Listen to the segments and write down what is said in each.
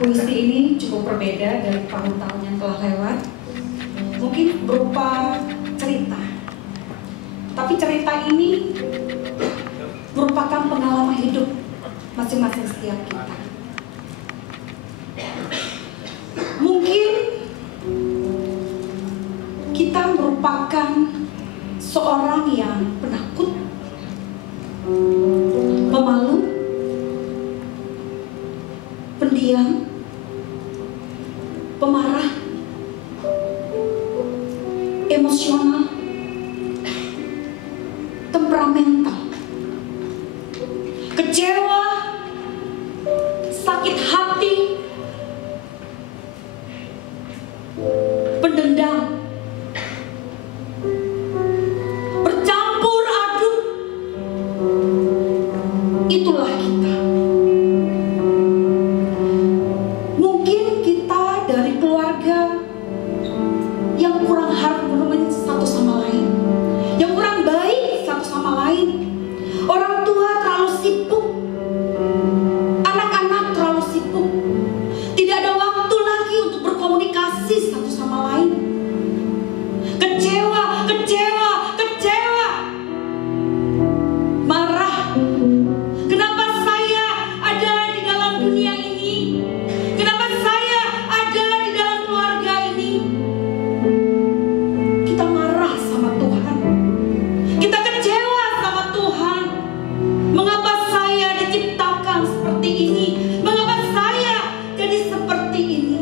Puisi ini cukup berbeda dari tahun-tahun yang telah lewat. Mungkin berupa cerita, tapi cerita ini merupakan pengalaman hidup masing-masing setiap kita. Mungkin kita merupakan seorang yang penakut, pemalu, pendiam, pemarah, emosional, temperamental, kecewa, sakit hati, pendendam, bercampur aduk. Itulah kita. Mungkin kita dari keluarga yang kurang harmonis satu sama lain, yang kurang baik satu sama lain. Orang tua terlalu sibuk, anak-anak terlalu sibuk, tidak ada waktu lagi untuk berkomunikasi satu sama lain. Kecewa, kecewa, kecewa, marah. Kenapa saya ada di dalam dunia ini? Kenapa saya ada di dalam keluarga ini? Kita marah sama Tuhan. Kita kecewa sama Tuhan. Mengapa saya diciptakan seperti ini? Mengapa saya jadi seperti ini?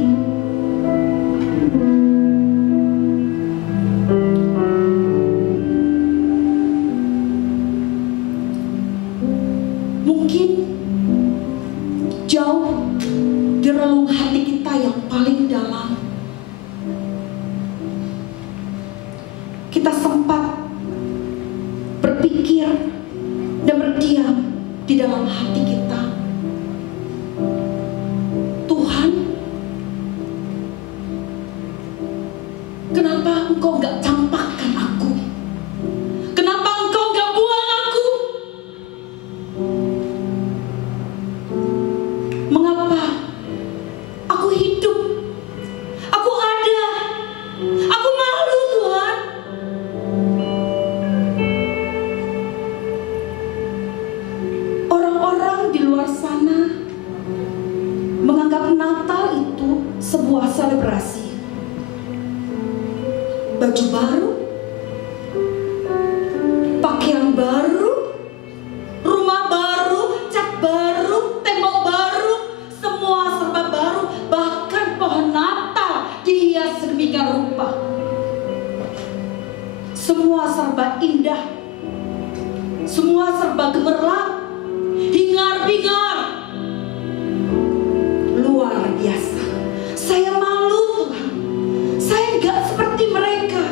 Mungkin jauh di relung hati kita yang paling dalam, kita sempat berpikir dan berdiam di dalam hati kita. Tuhan, kenapa Engkau gak campakkan aku? Kenapa Engkau gak buang aku? Mengapa aku hidup? Aku ada. Aku malu, Tuhan. Orang-orang di luar sana menganggap Natal itu sebuah selebrasi. Baju baru, pakaian baru, rumah baru, cat baru, tembok baru, semua serba baru. Bahkan pohon Natal dihias sedemikian rupa. Semua serba indah, semua serba gemerlap, hingar-bingar, luar biasa. Saya malu, Tuhan. Saya nggak seperti mereka.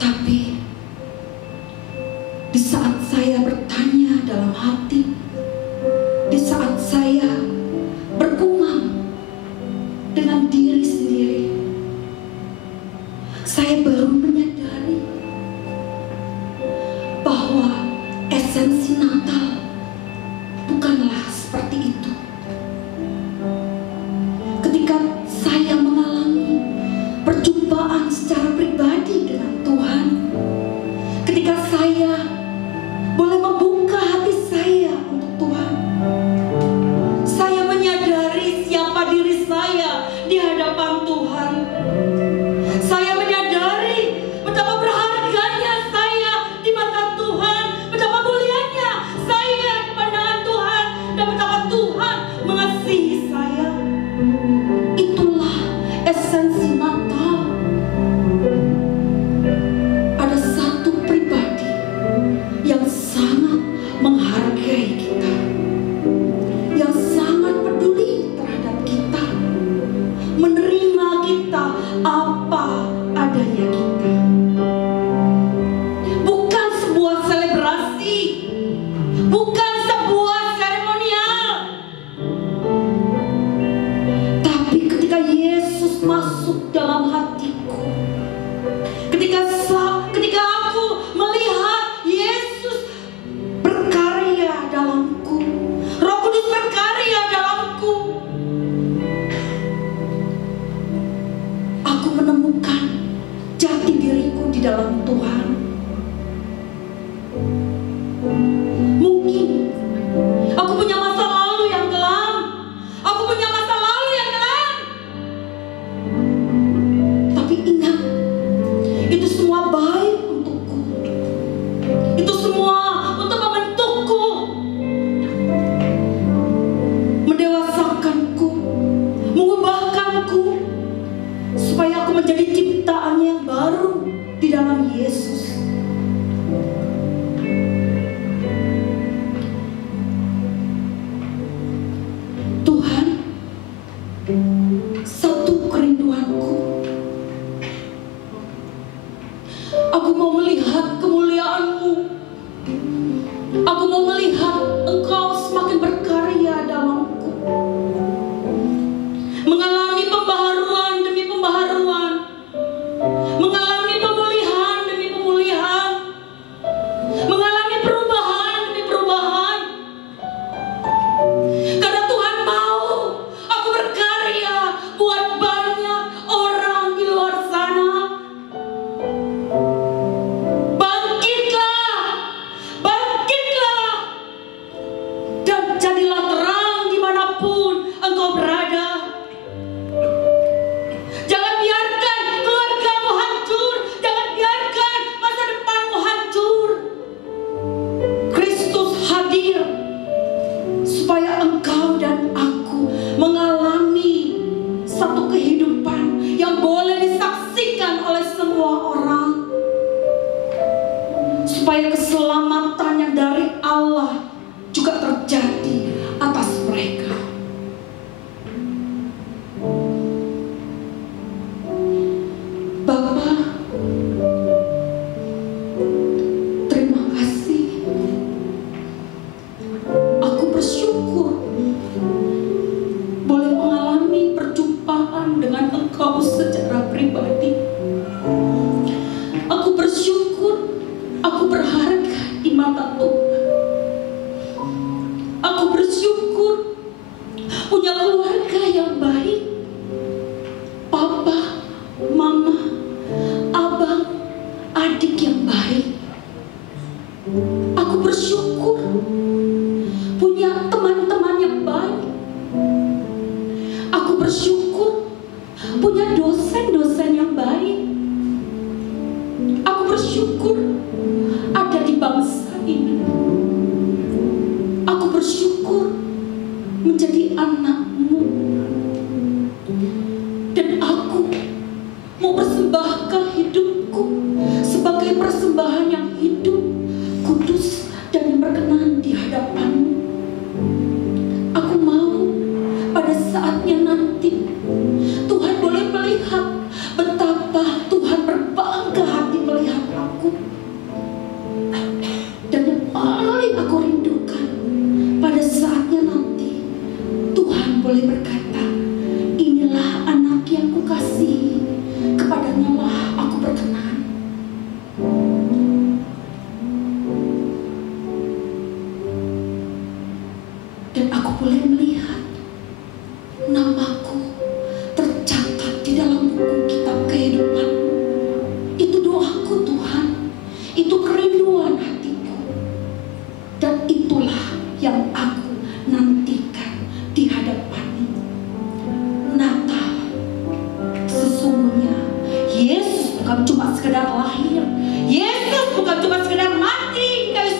Tapi di saat saya bertanya dalam hati, di saat saya bergumam dengan diri sendiri, saya baru menyadari bahwa esensi Natal bukanlah seperti itu. Ketika saya mengalami perjumpaan secara pribadi dengan Tuhan, ketika saya boleh membuka hati saya untuk Tuhan, saya menyadari siapa diri saya di hadapan Tuhan. Saya menyadari betapa berharganya saya di mata Tuhan, betapa mulianya saya di pandangan Tuhan, dan betapa Tuhan mengasihi saya. Itulah esensi Natal. Ada satu pribadi menemukan jati diriku di dalam Tuhan. Mungkin aku punya masa lalu yang kelam, aku punya masa lalu yang kelam. Tapi ingat, itu semua baik untukku. Itu semua untuk membentukku, mendewasakanku, mengubahkanku, supaya aku menjadi ciptaan yang baru di dalam Yesus. Tuhan, satu kerinduanku, aku mau melihat kemuliaan-Mu. Aku mau melihat Engkau semakin berkarya dalamku, mengalami pembaharuan demi pembaharuan, mengalami pemulihan demi pemulihan, mengalami perubahan demi perubahan. Karena Tuhan mau aku berkarya buat banyak orang di luar sana. Bangkitlah, bangkitlah, dan jadilah terang dimanapun engkau berada. Jangan biarkan keluargamu hancur, jangan biarkan masa depanmu hancur. Kristus hadir supaya engkau dan aku mengalami satu kehidupan yang boleh disaksikan oleh semua orang, supaya keselamatan yang dari Allah juga terjadi atas mereka. Bapa, terima kasih. Aku bersyukur boleh mengalami perjumpaan dengan Engkau secara pribadi. Aku bersyukur aku berharga di mata Tuhan. Aku bersyukur punya keluarga yang baik, papa, mama, abang, adik yang baik. Aku bersyukur punya teman-teman yang baik. Aku bersyukur punya dosen-dosen yang baik. Aku bersyukur ada di bangsa ini. Aku bersyukur menjadi anak-Mu. Dan aku mau persembahkan hidupku sebagai persembahan yang hidup, kudus, dan yang berkenan di hadapan-Mu. Aku mau pada saatnya nanti Tuhan boleh melihat betapa Tuhan berbangga hati melihat aku. Dan yang paling aku rindukan pada saatnya nanti Tuhan boleh berkata, inilah anak yang kukasihi, kepadanya lah aku berkenan. Dan aku boleh melihat namaku tercatat di dalam buku kitab kehidupan. Itu doaku Tuhan, itu kerinduan hatiku, dan itulah yang aku nantikan di hadapan-Mu. Natal, sesungguhnya Yesus bukan cuma sekedar lahir, Yesus bukan cuma sekedar mati di kayu